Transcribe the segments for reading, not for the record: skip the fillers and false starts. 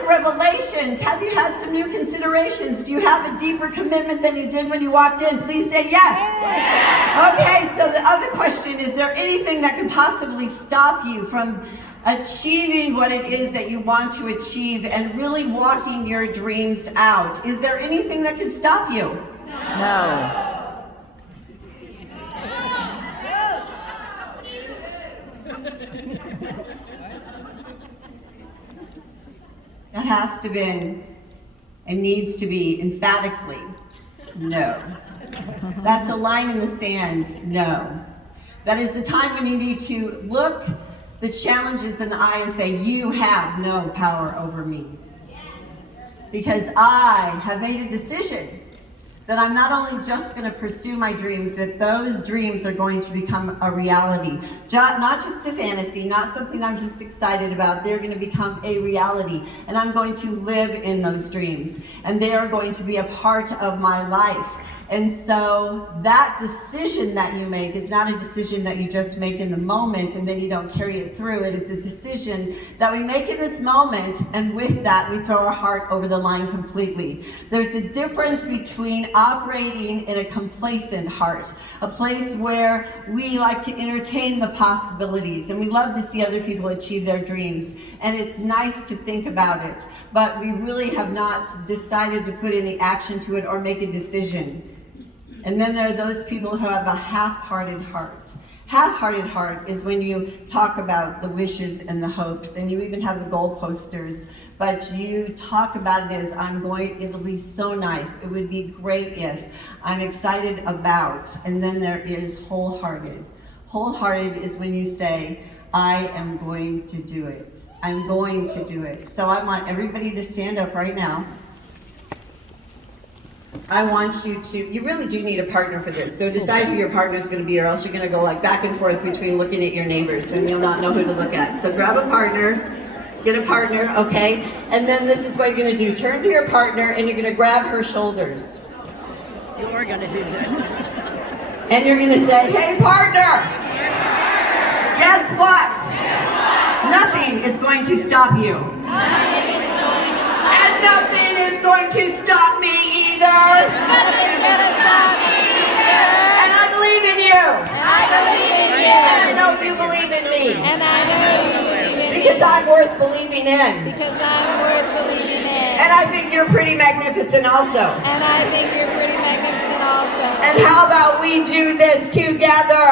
some revelations? Have you had some new considerations? Do you have a deeper commitment than you did when you walked in? Please say yes. Okay, so the other question, is there anything that could possibly stop you from achieving what it is that you want to achieve and really walking your dreams out? Is there anything that can stop you? No. That has to be and needs to be emphatically no. That's a line in the sand, no. That is the time when you need to look the challenges in the eye and say, you have no power over me. Because I have made a decision that I'm not only just going to pursue my dreams, but those dreams are going to become a reality. Not just a fantasy, not something I'm just excited about. They're going to become a reality, and I'm going to live in those dreams, and they are going to be a part of my life. And so that decision that you make is not a decision that you just make in the moment and then you don't carry it through. It is a decision that we make in this moment, and with that we throw our heart over the line completely. There's a difference between operating in a complacent heart, a place where we like to entertain the possibilities and we love to see other people achieve their dreams, and it's nice to think about it, but we really have not decided to put any action to it or make a decision. And then there are those people who have a half-hearted heart. Half-hearted heart is when you talk about the wishes and the hopes, and you even have the goal posters, but you talk about it as, it'll be so nice, it would be great if, I'm excited about, and then there is wholehearted. Wholehearted is when you say, I am going to do it. I'm going to do it. So I want everybody to stand up right now. I want you really do need a partner for this. So decide who your partner is going to be, or else you're going to go like back and forth between looking at your neighbors and you'll not know who to look at. So grab a partner, get a partner, okay? And then this is what you're going to do. Turn to your partner and you're going to grab her shoulders. You are going to do this. And you're going to say, hey partner, guess what? Nothing is going to stop you. And nothing is going to stop me either. Nothing's gonna stop me either. And I believe in you. And I believe in you. And I know you believe in me. And I know you believe in Because me. I'm worth believing in. Because I'm worth believing in. And I think you're pretty magnificent also. And I think you're pretty magnificent also. And how about we do this together?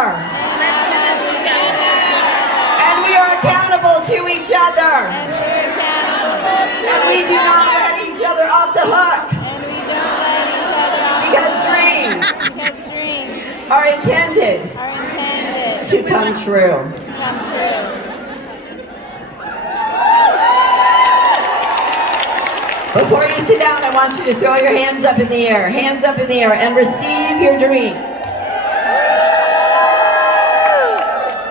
And we are accountable to each other. And we're accountable to each other. And we do not let each other off the hook. And we don't let each other off Because the dreams hook. Because dreams are intended are intended to come true. to come true. Before you sit down, I want you to throw your hands up in the air, and receive your dream.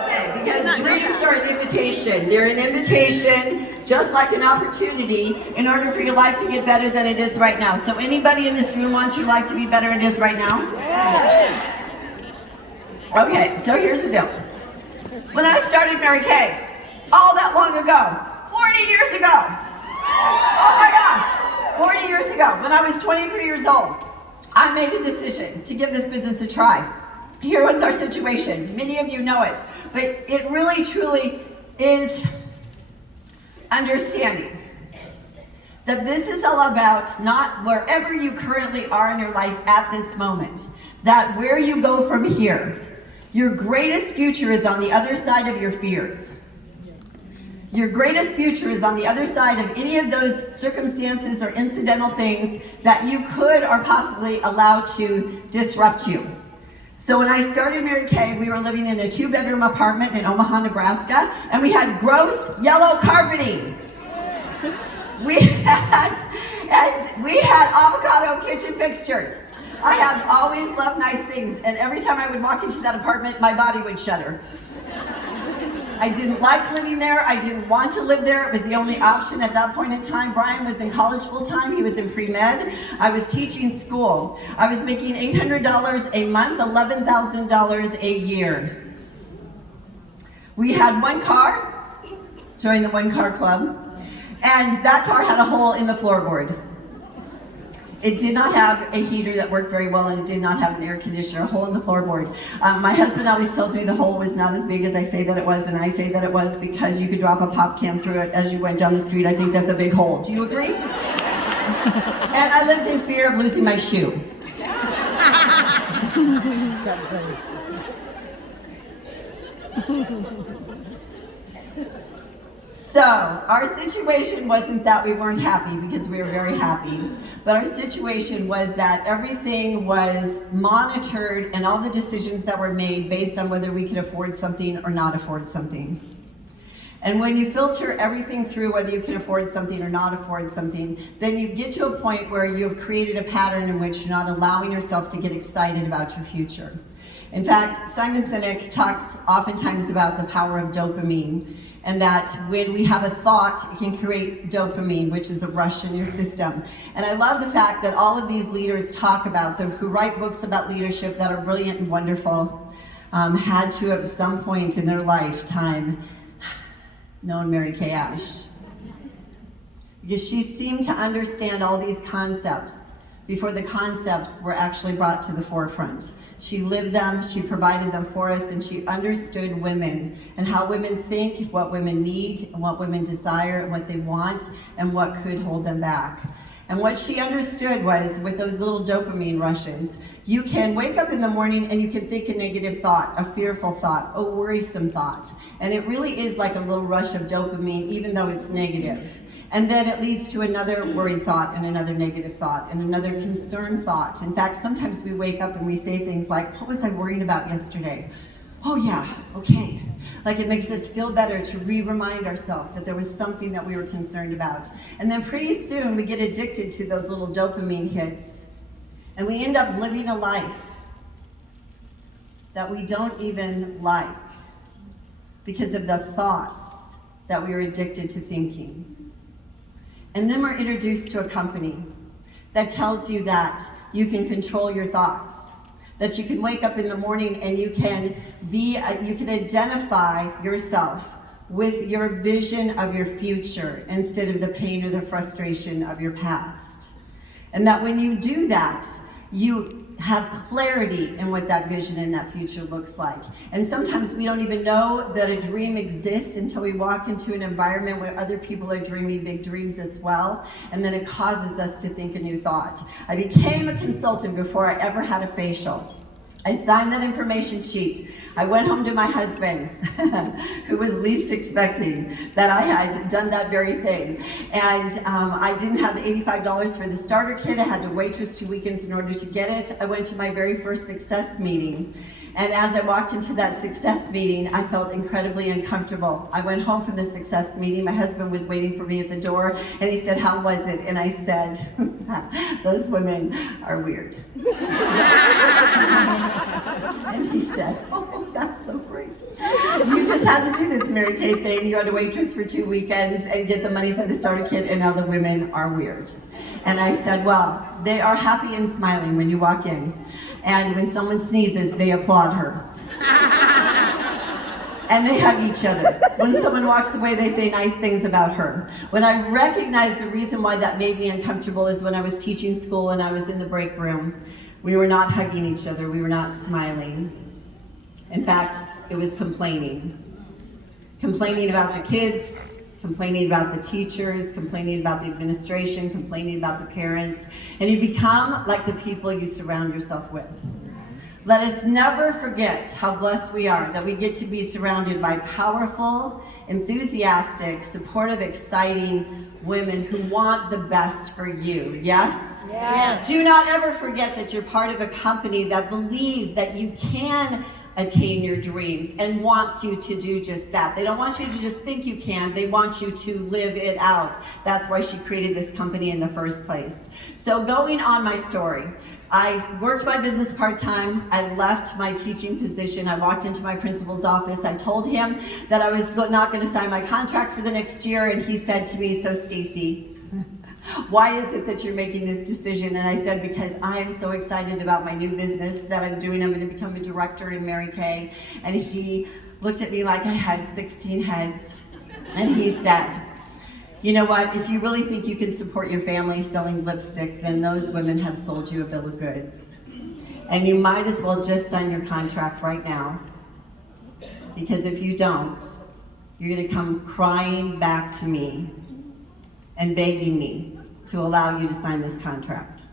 Okay, because dreams are an invitation. They're an invitation, just like an opportunity, in order for your life to get better than it is right now. So anybody in this room wants your life to be better than it is right now? Okay, so here's the deal. When I started Mary Kay, all that long ago, 40 years ago, oh my gosh, 40 years ago, when I was 23 years old, I made a decision to give this business a try. Here was our situation. Many of you know it, but it really, truly is understanding that this is all about not wherever you currently are in your life at this moment, that where you go from here, your greatest future is on the other side of your fears. Your greatest future is on the other side of any of those circumstances or incidental things that you could or possibly allow to disrupt you. So when I started Mary Kay, we were living in a 2-bedroom apartment in Omaha, Nebraska, and we had gross yellow carpeting. We had avocado kitchen fixtures. I have always loved nice things, and every time I would walk into that apartment, my body would shudder. I didn't like living there. I didn't want to live there. It was the only option at that point in time. Brian was in college full-time. He was in pre-med. I was teaching school. I was making $800 a month, $11,000 a year. We had one car, joined the one-car club. And that car had a hole in the floorboard. It did not have a heater that worked very well, and it did not have an air conditioner, a hole in the floorboard. My husband always tells me the hole was not as big as I say that it was, and I say that it was because you could drop a pop can through it as you went down the street. I think that's a big hole. Do you agree? And I lived in fear of losing my shoe. That's funny. So, our situation wasn't that we weren't happy, because we were very happy, but our situation was that everything was monitored and all the decisions that were made based on whether we could afford something or not afford something. And when you filter everything through whether you can afford something or not afford something, then you get to a point where you've created a pattern in which you're not allowing yourself to get excited about your future. In fact, Simon Sinek talks oftentimes about the power of dopamine, and that when we have a thought, it can create dopamine, which is a rush in your system. And I love the fact that all of these leaders talk about them, who write books about leadership that are brilliant and wonderful, had to at some point in their lifetime known Mary Kay Ash. Because she seemed to understand all these concepts before the concepts were actually brought to the forefront. She lived them, she provided them for us, and she understood women and how women think, what women need, and what women desire, and what they want, and what could hold them back. And what she understood was, with those little dopamine rushes, you can wake up in the morning and you can think a negative thought, a fearful thought, a worrisome thought. And it really is like a little rush of dopamine, even though it's negative. And then it leads to another worried thought, and another negative thought, and another concerned thought. In fact, sometimes we wake up and we say things like, what was I worrying about yesterday? Oh yeah, okay. Like, it makes us feel better to remind ourselves that there was something that we were concerned about. And then pretty soon we get addicted to those little dopamine hits, and we end up living a life that we don't even like because of the thoughts that we are addicted to thinking. And then we're introduced to a company that tells you that you can control your thoughts, that you can wake up in the morning and you can identify yourself with your vision of your future instead of the pain or the frustration of your past. And that when you do that, you have clarity in what that vision and that future looks like. And sometimes we don't even know that a dream exists until we walk into an environment where other people are dreaming big dreams as well, and then it causes us to think a new thought. I became a consultant before I ever had a facial. I signed that information sheet. I went home to my husband, who was least expecting that I had done that very thing. And I didn't have the $85 for the starter kit. I had to waitress 2 weekends in order to get it. I went to my very first success meeting. And as I walked into that success meeting, I felt incredibly uncomfortable. I went home from the success meeting. My husband was waiting for me at the door, and he said, "How was it?" And I said, "Those women are weird." And he said, "Oh, that's so great. You just had to do this Mary Kay thing. You had to waitress for 2 weekends and get the money for the starter kit, and now the women are weird." And I said, "Well, they are happy and smiling when you walk in. And when someone sneezes, they applaud her. And they hug each other. When someone walks away, they say nice things about her." When I recognized the reason why that made me uncomfortable is when I was teaching school and I was in the break room. We were not hugging each other. We were not smiling. In fact, it was complaining. Complaining about the kids, complaining about the teachers, complaining about the administration, complaining about the parents, and you become like the people you surround yourself with. Let us never forget how blessed we are that we get to be surrounded by powerful, enthusiastic, supportive, exciting women who want the best for you. Yes? Yes. Do not ever forget that you're part of a company that believes that you can attain your dreams and wants you to do just that. They don't want you to just think you can, they want you to live it out. That's why she created this company in the first place. So going on my story, I worked my business part-time. I left my teaching position. I walked into my principal's office. I told him that I was not going to sign my contract for the next year, and he said to me, "So Stacy, why is it that you're making this decision?" And I said, "Because I am so excited about my new business that I'm doing. I'm going to become a director in Mary Kay." And he looked at me like I had 16 heads, and he said, You know what? If you really think you can support your family selling lipstick, then those women have sold you a bill of goods. And you might as well just sign your contract right now. Because if you don't, you're going to come crying back to me and begging me to allow you to sign this contract.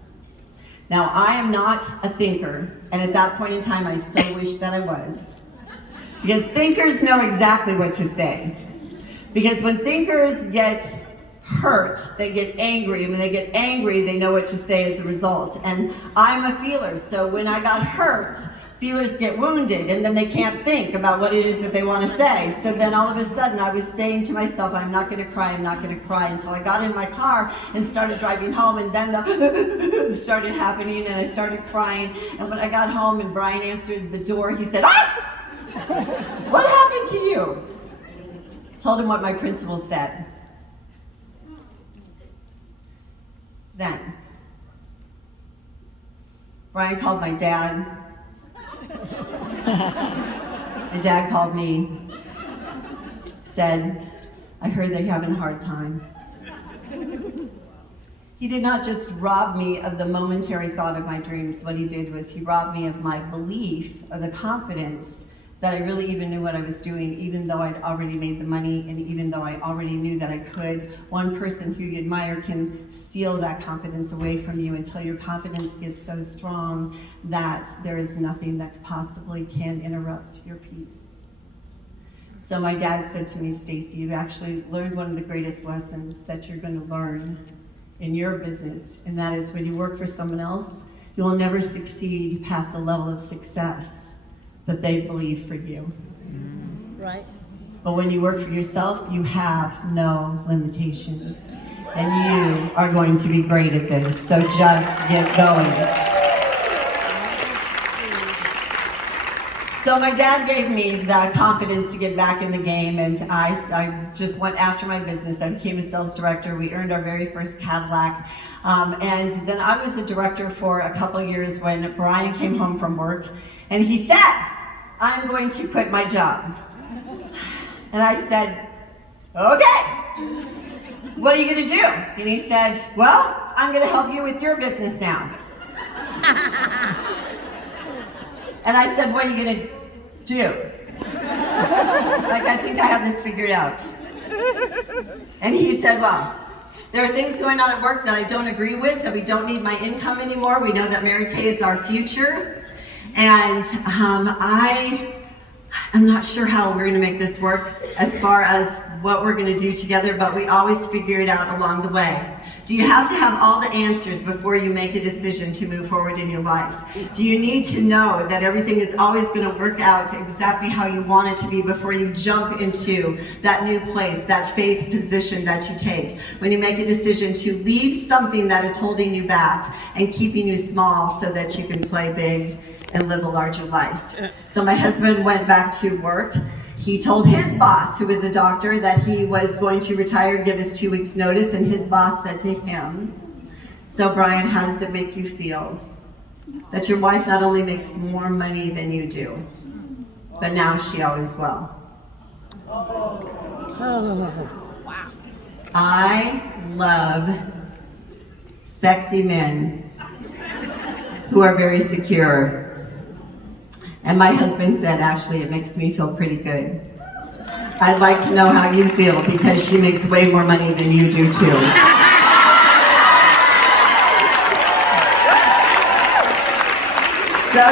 Now, I am not a thinker, and at that point in time, I so wish that I was. Because thinkers know exactly what to say. Because when thinkers get hurt, they get angry, and when they get angry, they know what to say as a result. And I'm a feeler, so when I got hurt, feelers get wounded, and then they can't think about what it is that they want to say. So then all of a sudden, I was saying to myself, I'm not going to cry, I'm not going to cry, until I got in my car and started driving home, and then the started happening, and I started crying. And when I got home and Brian answered the door, he said, "Ah! What happened to you?" Told him what my principal said. Then, Brian called my dad. My dad called me, said, "I heard they're having a hard time." He did not just rob me of the momentary thought of my dreams. What he did was he robbed me of my belief, of the confidence that I really even knew what I was doing, even though I'd already made the money, and even though I already knew that I could. One person who you admire can steal that confidence away from you until your confidence gets so strong that there is nothing that possibly can interrupt your peace. So my dad said to me, "Stacy, you've actually learned one of the greatest lessons that you're going to learn in your business, and that is when you work for someone else, you will never succeed past the level of success that they believe for you. Right. But when you work for yourself, you have no limitations. And you are going to be great at this, so just get going." So my dad gave me the confidence to get back in the game, and I just went after my business. I became a sales director. We earned our very first Cadillac. And then I was a director for a couple years when Brian came home from work, and he said, "I'm going to quit my job." And I said, "Okay, what are you going to do?" And he said, "Well, I'm going to help you with your business now." And I said, "What are you going to do?" Like, I think I have this figured out. And he said, "Well, there are things going on at work that I don't agree with, that we don't need my income anymore. We know that Mary Kay is our future. And I'm not sure how we're going to make this work as far as what we're going to do together, but we always figure it out along the way. Do you have to have all the answers before you make a decision to move forward in your life? Do you need to know that everything is always going to work out exactly how you want it to be before you jump into that new place, that faith position that you take? When you make a decision to leave something that is holding you back and keeping you small so that you can play big and live a larger life. So my husband went back to work. He told his boss, who was a doctor, that he was going to retire, give his 2 weeks notice, and his boss said to him, "So Brian, how does it make you feel that your wife not only makes more money than you do, but now she always will?" I love sexy men who are very secure. And my husband said, "Actually, it makes me feel pretty good. I'd like to know how you feel, because she makes way more money than you do too." So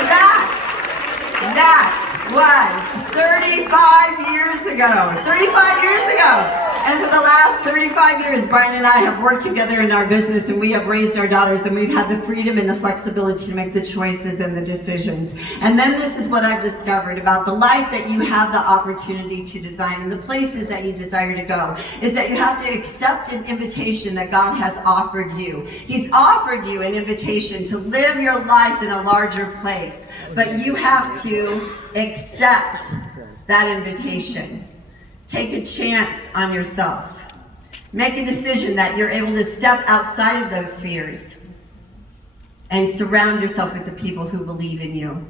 that was 35 years ago. 35 years ago. And for the last 35 years, Brian and I have worked together in our business, and we have raised our daughters, and we've had the freedom and the flexibility to make the choices and the decisions. And then this is what I've discovered about the life that you have the opportunity to design and the places that you desire to go, is that you have to accept an invitation that God has offered you. He's offered you an invitation to live your life in a larger place, but you have to accept that invitation. Take a chance on yourself. Make a decision that you're able to step outside of those fears and surround yourself with the people who believe in you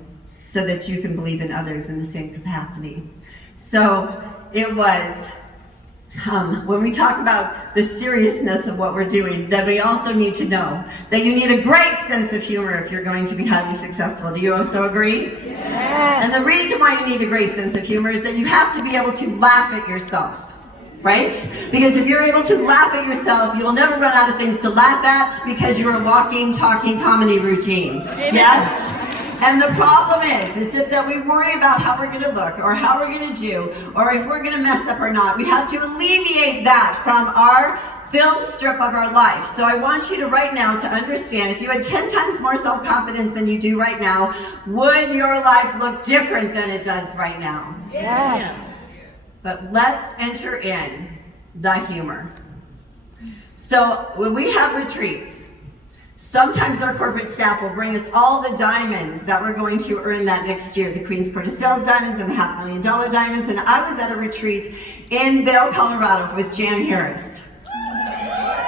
so that you can believe in others in the same capacity. So it was when we talk about the seriousness of what we're doing, then we also need to know that you need a great sense of humor if you're going to be highly successful. Do you also agree? Yes. And the reason why you need a great sense of humor is that you have to be able to laugh at yourself, right? Because if you're able to laugh at yourself, you will never run out of things to laugh at because you're a walking, talking comedy routine. Amen. Yes? And the problem is that we worry about how we're going to look or how we're going to do or if we're going to mess up or not. We have to alleviate that from our film strip of our life. So I want you to right now to understand, if you had 10 times more self-confidence than you do right now, would your life look different than it does right now? Yes. But let's enter in the humor. So when we have retreats, sometimes our corporate staff will bring us all the diamonds that we're going to earn that next year, the Queen's Court of Sales diamonds and the $500,000 diamonds. And I was at a retreat in Vail, Colorado with Jan Harris.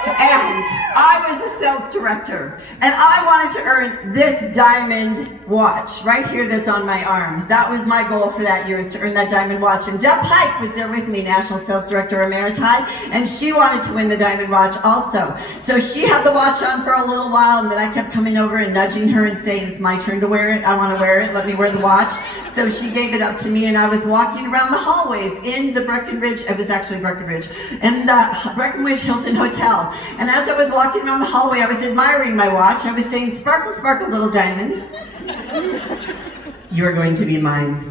And I was a sales director, and I wanted to earn this diamond watch right here that's on my arm. That was my goal for that year, is to earn that diamond watch. And Deb Pike was there with me, National Sales Director Emeriti, and she wanted to win the diamond watch also. So she had the watch on for a little while, and then I kept coming over and nudging her and saying, it's my turn to wear it. I want to wear it. Let me wear the watch. So she gave it up to me, and I was walking around the hallways in the Breckenridge, it was actually Breckenridge, in the Breckenridge Hilton Hotel. And as I was walking around the hallway, I was admiring my watch. I was saying, sparkle, sparkle, little diamonds. You're going to be mine.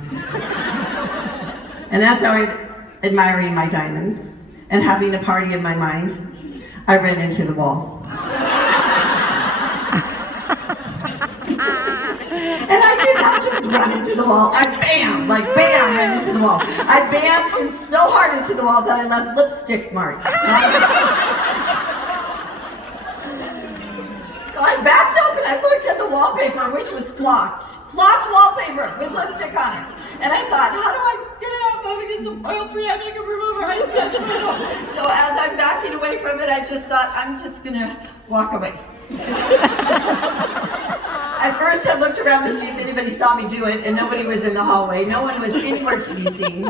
And as I was admiring my diamonds and having a party in my mind, I ran into the wall. And I did not just run into the wall. I bam, like bam, ran into the wall. I bammed so hard into the wall that I left lipstick marks. So I backed up and I looked at the wallpaper, which was flocked wallpaper with lipstick on it. And I thought, how do I get it off? How do I get some oil-free eye makeup remover? I don't know. So as I'm backing away from it, I just thought, I'm just gonna walk away. At first I looked around to see if anybody saw me do it, and nobody was in the hallway. No one was anywhere to be seen.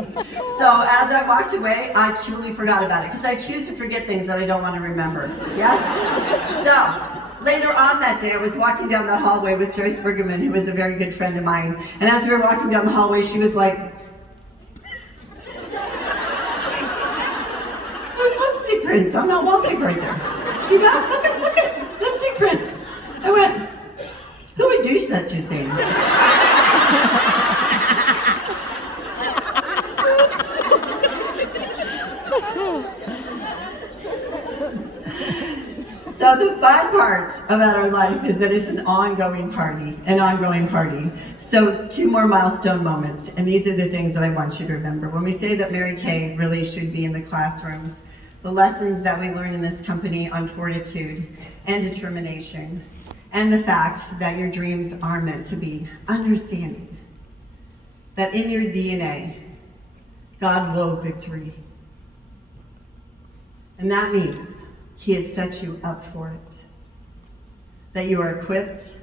So as I walked away, I truly forgot about it, because I choose to forget things that I don't want to remember. Yes? So later on that day, I was walking down that hallway with Joyce Bergerman, who was a very good friend of mine. And as we were walking down the hallway, she was like, there's lipstick prints on that wallpaper right there. See that? Look at lipstick prints. I went, who would do such a thing? So the fun part about our life is that it's an ongoing party. So 2 more milestone moments, and these are the things that I want you to remember. When we say that Mary Kay really should be in the classrooms, the lessons that we learn in this company on fortitude and determination, and the fact that your dreams are meant to be, understanding that in your DNA, God wove victory. And that means He has set you up for it. That you are equipped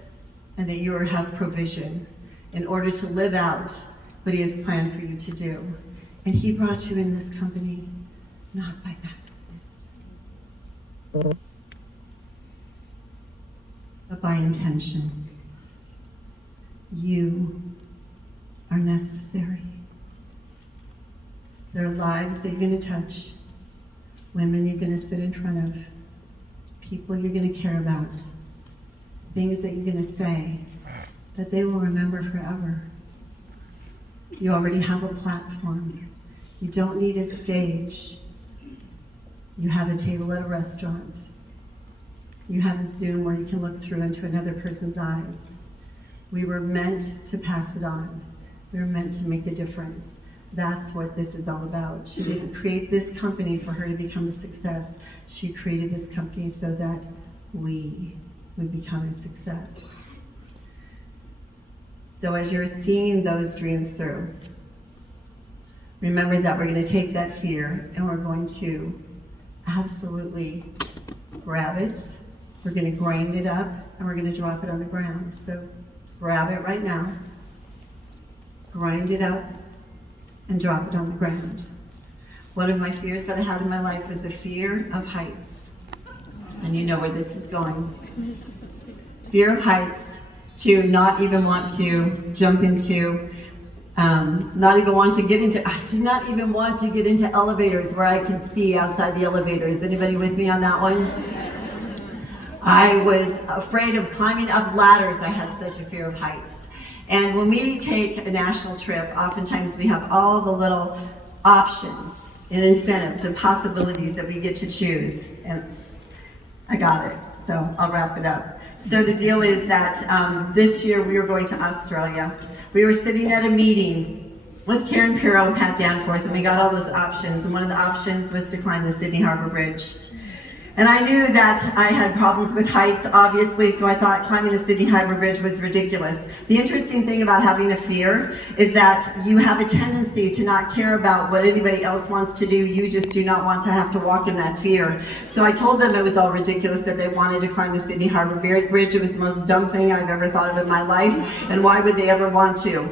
and that you have provision in order to live out what He has planned for you to do. And He brought you in this company not by accident, but by intention. You are necessary. There are lives that you're going to touch, women you're going to sit in front of, people you're going to care about, things that you're going to say that they will remember forever. You already have a platform. You don't need a stage. You have a table at a restaurant. You have a Zoom where you can look through into another person's eyes. We were meant to pass it on. We were meant to make a difference. That's what this is all about. She didn't create this company for her to become a success. She created this company so that we would become a success. So as you're seeing those dreams through, remember that we're going to take that fear and we're going to absolutely grab it. We're going to grind it up and we're going to drop it on the ground. So grab it right now, grind it up, and drop it on the ground. One of my fears that I had in my life was the fear of heights. And you know where this is going. Fear of heights, to not even want to jump into, not even want to get into, I did not even want to get into elevators where I can see outside the elevators. Anybody with me on that one? I was afraid of climbing up ladders. I had such a fear of heights. And when we take a national trip, oftentimes we have all the little options and incentives and possibilities that we get to choose. And I got it, so I'll wrap it up. So the deal is that this year we were going to Australia. We were sitting at a meeting with Karen Pirro and Pat Danforth, and we got all those options. And one of the options was to climb the Sydney Harbor Bridge. And I knew that I had problems with heights, obviously, so I thought climbing the Sydney Harbor Bridge was ridiculous. The interesting thing about having a fear is that you have a tendency to not care about what anybody else wants to do. You just do not want to have to walk in that fear. So I told them it was all ridiculous that they wanted to climb the Sydney Harbor Bridge. It was the most dumb thing I've ever thought of in my life, and why would they ever want to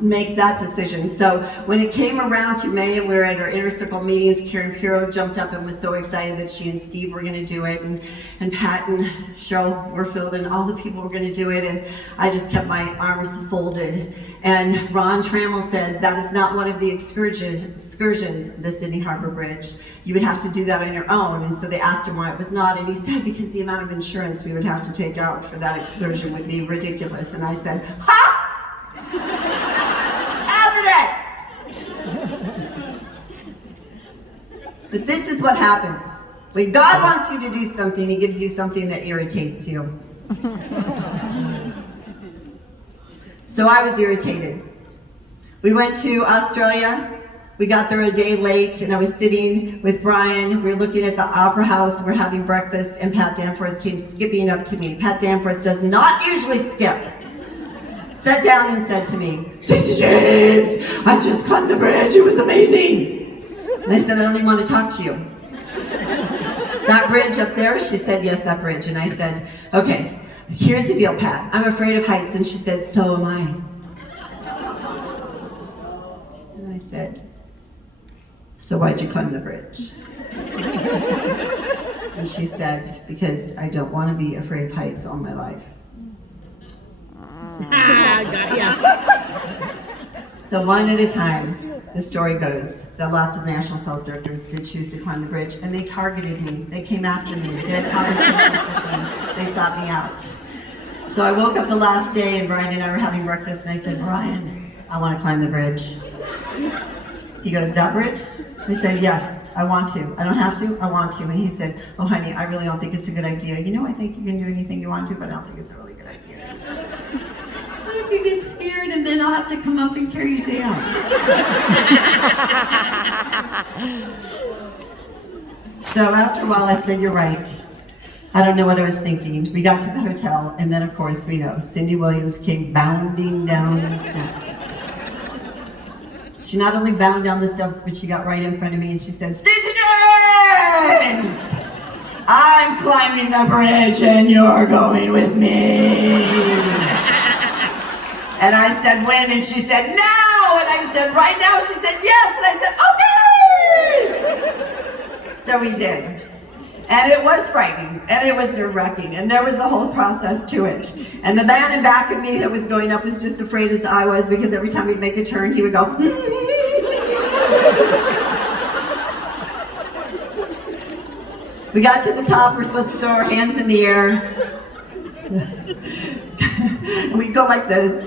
make that decision? So when it came around to May and we were at our inner circle meetings, Karen Pirro jumped up and was so excited that she and Steve were going to do it, and Pat and Cheryl Warfield and all the people were going to do it, and I just kept my arms folded. And Ron Trammell said, that is not one of the excursions, the Sydney Harbor Bridge. You would have to do that on your own. And so they asked him why it was not, and he said because the amount of insurance we would have to take out for that excursion would be ridiculous. And I said, ha! Evidence! But this is what happens. When God wants you to do something, he gives you something that irritates you. So I was irritated. We went to Australia. We got there a day late, and I was sitting with Brian. We were looking at the Opera House. We're having breakfast, and Pat Danforth came skipping up to me. Pat Danforth does not usually skip. Sat down and said to me, Stacy James, I just climbed the bridge. It was amazing. And I said, I don't even want to talk to you. That bridge up there? She said, yes, that bridge. And I said, okay, here's the deal, Pat. I'm afraid of heights. And she said, so am I. And I said, so why'd you climb the bridge? And she said, because I don't want to be afraid of heights all my life. Got ya. So one at a time, the story goes that lots of national sales directors did choose to climb the bridge, and they targeted me. They came after me. They had conversations with me. They sought me out. So I woke up the last day, and Brian and I were having breakfast, and I said, Brian, I want to climb the bridge. He goes, that bridge? I said, yes, I want to. I don't have to, I want to. And he said, oh honey, I really don't think it's a good idea. You know, I think you can do anything you want to, but I don't think it's a really good idea. What if you get scared and then I'll have to come up and carry you down? So after a while I said, you're right. I don't know what I was thinking. We got to the hotel, and then of course we know Cindy Williams came bounding down the steps. She not only bounded down the steps, but she got right in front of me and she said, Stacy James! I'm climbing the bridge and you're going with me. And I said, when? And she said, now! And I said, right now? She said, yes! And I said, okay! So we did. And it was frightening, and it was nerve-wracking, and there was a whole process to it. And the man in back of me that was going up was just afraid as I was, because every time we'd make a turn, he would go, We got to the top, we're supposed to throw our hands in the air. And we'd go like this.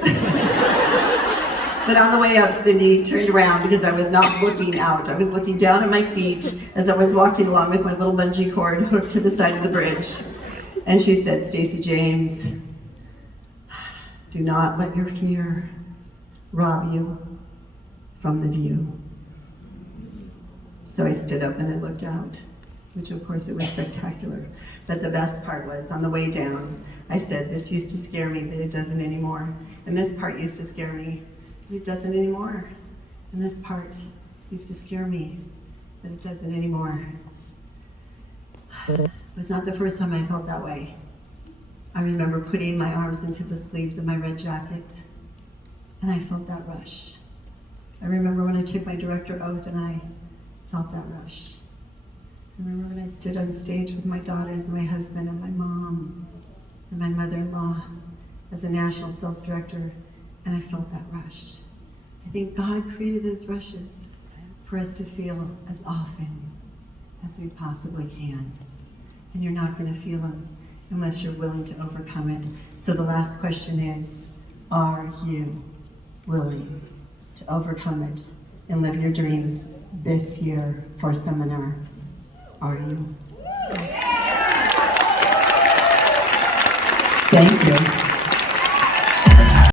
But on the way up, Cindy turned around because I was not looking out. I was looking down at my feet as I was walking along with my little bungee cord hooked to the side of the bridge. And she said, Stacy James, do not let your fear rob you from the view. So I stood up and I looked out, which of course it was spectacular. But the best part was, on the way down, I said, this used to scare me, but it doesn't anymore. And this part used to scare me, but it doesn't anymore. And this part used to scare me, but it doesn't anymore. It was not the first time I felt that way. I remember putting my arms into the sleeves of my red jacket, and I felt that rush. I remember when I took my director oath and I felt that rush. I remember when I stood on stage with my daughters and my husband and my mom and my mother-in-law as a national sales director, and I felt that rush. I think God created those rushes for us to feel as often as we possibly can. And you're not going to feel them unless you're willing to overcome it. So the last question is, are you willing to overcome it and live your dreams this year for seminar? Are you? Thank you.